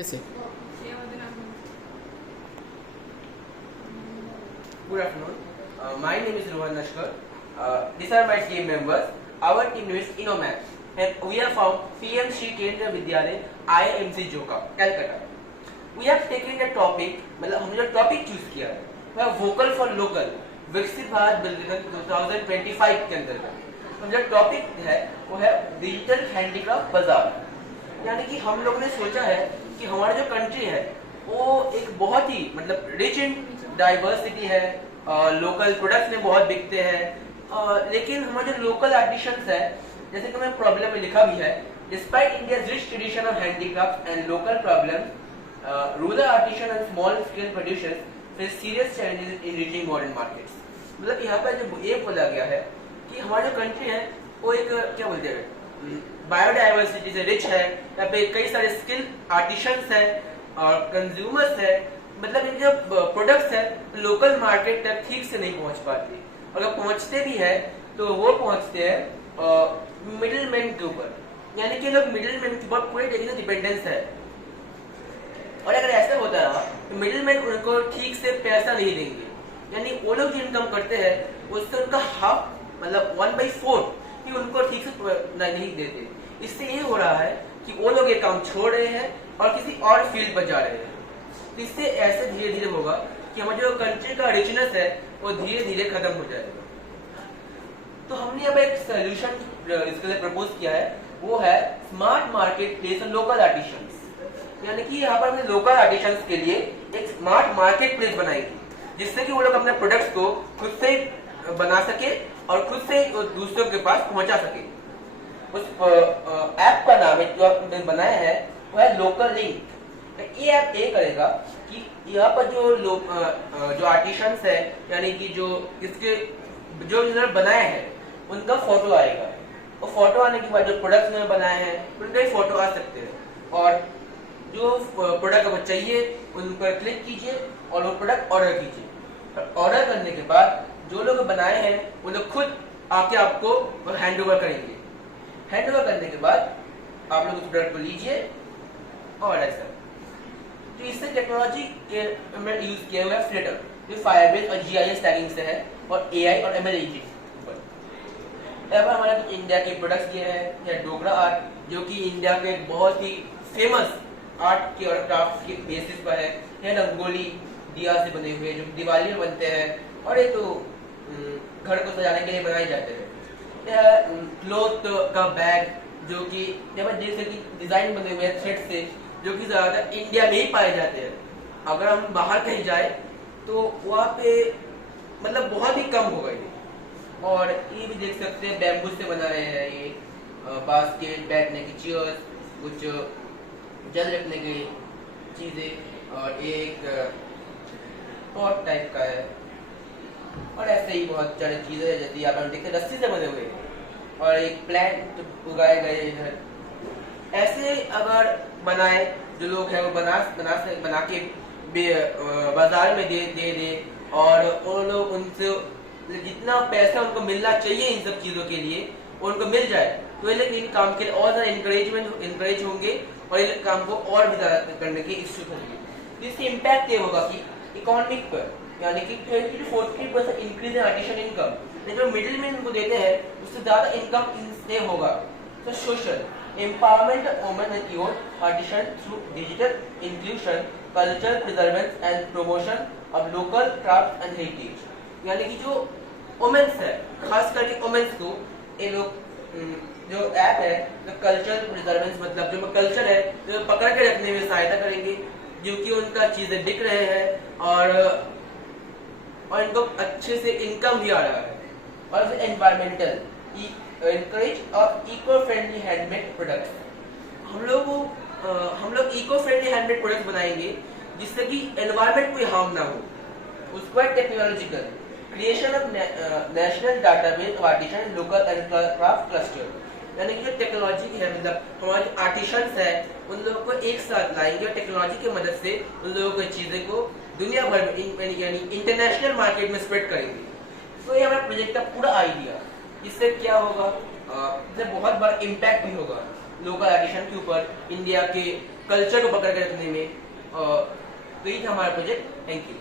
कैसे? Good afternoon. My name is Rohan Nashkar. These are my team members. Our team name is InnoMath, and we are from PM Shri Kendriya Vidyalaya, IIMC Joka, Calcutta. We have taken the topic, मतलब हमने जो topic choose किया है वह vocal for local विकसित Bharat vision 2025 के अंतर्गत जो टॉपिक है वो है डिजिटल हैंडीक्राफ्ट बाजार। यानी कि हम लोगों ने सोचा है कि हमारा जो कंट्री है वो एक बहुत ही मतलब रिच इन डाइवर्सिटी है, लोकल प्रोडक्ट्स में बहुत बिकते हैं, लेकिन हमारे जो लोकल आर्टिशंस है, जैसे कि मैंने प्रॉब्लम में लिखा भी है, despite India's rich tradition of handicraft and local problem, rural artisan and small scale producers face serious challenges in reaching modern markets. मतलब यहाँ पर जो ये बोला गया है कि हमारा जो कंट्री है वो एक क्या बोलते हैं बायोडाइवर्सिटी से रिच है, यहाँ पे कई सारे स्किल आर्टिशंस है और कंज्यूमर्स है, मतलब इनके जो प्रोडक्ट्स है लोकल मार्केट तक ठीक से नहीं पहुंच पाते, और अगर पहुंचते भी है तो वो पहुंचते हैं मिडिल मैन के ऊपर, यानी कि लोग मिडिल मैन के ऊपर पूरे तरीके से डिपेंडेंस है। और अगर ऐसा होता रहा तो मिडिल मैन उनको ठीक से पैसा नहीं देंगे, यानी वो लोग जो इनकम करते हैं उससे उनका हाफ मतलब 1/4 ही उनको ठीक से नहीं देते। इससे ये हो रहा है कि वो लोग ये काम छोड़ रहे हैं और किसी और फील्ड पर जा रहे हैं। तो इससे ऐसे धीरे धीरे होगा कि हमारे जो कंट्री का रिचनेस है वो धीरे धीरे खत्म हो जाएगा। तो हमने अब एक सोल्यूशन इसके लिए प्रपोज किया है, वो है स्मार्ट मार्केट प्लेस और लोकल आर्टिशंस। यानी कि यहाँ पर हमने लोकल आर्टिशंस के लिए एक स्मार्ट मार्केट प्लेस बनाएगी, जिससे कि वो लोग अपने प्रोडक्ट्स को खुद से बना सके और खुद से दूसरों के पास पहुंचा सके। उस ऐप का नाम जो आपने बनाया है वो है लोकल लिंक। ये ऐप ये करेगा कि यहाँ पर जो आर्टिशंस है, यानी कि जो इसके जो इन्होंने बनाए हैं उनका फोटो आएगा, और फोटो आने के बाद जो प्रोडक्ट्स में बनाए हैं उनके फोटो आ सकते हैं, और जो प्रोडक्ट आपको चाहिए उन पर क्लिक कीजिए और वो प्रोडक्ट ऑर्डर कीजिए। ऑर्डर करने के बाद जो लोग बनाए हैं वो लोग खुद आके आपको हैंड ओवर करेंगे। हैंड ओवर करने के बाद आप लोग उस प्रोडक्ट को लीजिए और ऐसा। तो इससे टेक्नोलॉजी के में यूज किया हुआ है फ्लिटर, जो फायरबेस और जीआईएस टैगिंग से है, और एआई और एमएल इंजन। यहाँ पर हमारे कुछ इंडिया के प्रोडक्ट्स दिए हैं, या डोगरा आर्ट जो कि इंडिया के बहुत ही फेमस आर्ट के और क्राफ्ट के बेसिस पर है, या रंगोली दिया से बने हुए जो दिवाली में बनते हैं, और ये तो घर को सजाने के लिए बनाए जाते हैं। क्लॉथ का बैग जो कि जैसे कि डिजाइन बने हुए हैं थ्रेड से, जो कि ज्यादातर इंडिया में ही पाए जाते हैं। अगर हम बाहर कहीं जाए तो वहाँ पे मतलब बहुत ही कम होगा ये। और ये भी देख सकते हैं बैम्बू से बना रहे हैं, ये बास्केट, बैठने की चेयर्स, कुछ जल रखने की चीजें, और एक पॉट टाइप का है, और ऐसे ही बहुत सारी चीजें हैं जैसे आप देखते रस्सी से बने हुए, और एक प्लांट उगाए गए इधर। ऐसे अगर बनाए जो लोग हैं वो बना के बाजार में दे और वो लोग उनसे जितना पैसा उनको मिलना चाहिए इन सब चीजों के लिए उनको मिल जाए, तो ये लोग इन काम के लिए और ज्यादा इंकरेज होंगे और ये काम को और भी ज्यादा करने के इच्छुक होंगे। इससे इम्पैक्ट ये होगा कि इकोनॉमिक पर, यानी कि 20 to 40% increase in artisan income, जो मिडिल मैन उनको देते हैं उससे ज्यादा इनकम इनसे होगा। तो social empowerment of women and youth artisan through digital inclusion, cultural preservance and promotion of local craft and heritage। यानी कि जो वुमेन्स है, खास करके वुमेन्स को ये लोग जो ऐप है जो कल्चरल प्रिजर्वेंस मतलब जो कल्चर है जो पकड़ के रखने में सहायता करेंगे, क्योंकि उनका चीजें बिक रहे हैं और इनको अच्छे से इनकम भी आ रहा है। और एनवायरमेंटल encourage और इको फ्रेंडली हैंडमेड प्रोडक्ट्स। हम लोग इको फ्रेंडली हैंडमेड प्रोडक्ट्स बनाएंगे जिससे कि एनवायरमेंट कोई हार्म ना हो। उसके बाद technological creation of national database of artisan local and craft cluster, यानी कि जो टेक्नोलॉजी है मतलब हमारे आर्टिशंस है उन लोगों को एक साथ लाएंगे और टेक्नोलॉजी की मदद से उन लोगों की चीजें को दुनिया भर में यानी इंटरनेशनल मार्केट में स्प्रेड करेंगे। तो ये हमारे प्रोजेक्ट का पूरा आइडिया। इससे क्या होगा, इससे बहुत बड़ा इम्पैक्ट भी होगा लोकल आर्टिशन के ऊपर, इंडिया के कल्चर को पकड़ कर रखने में। तो ये था हमारा प्रोजेक्ट। Thank you.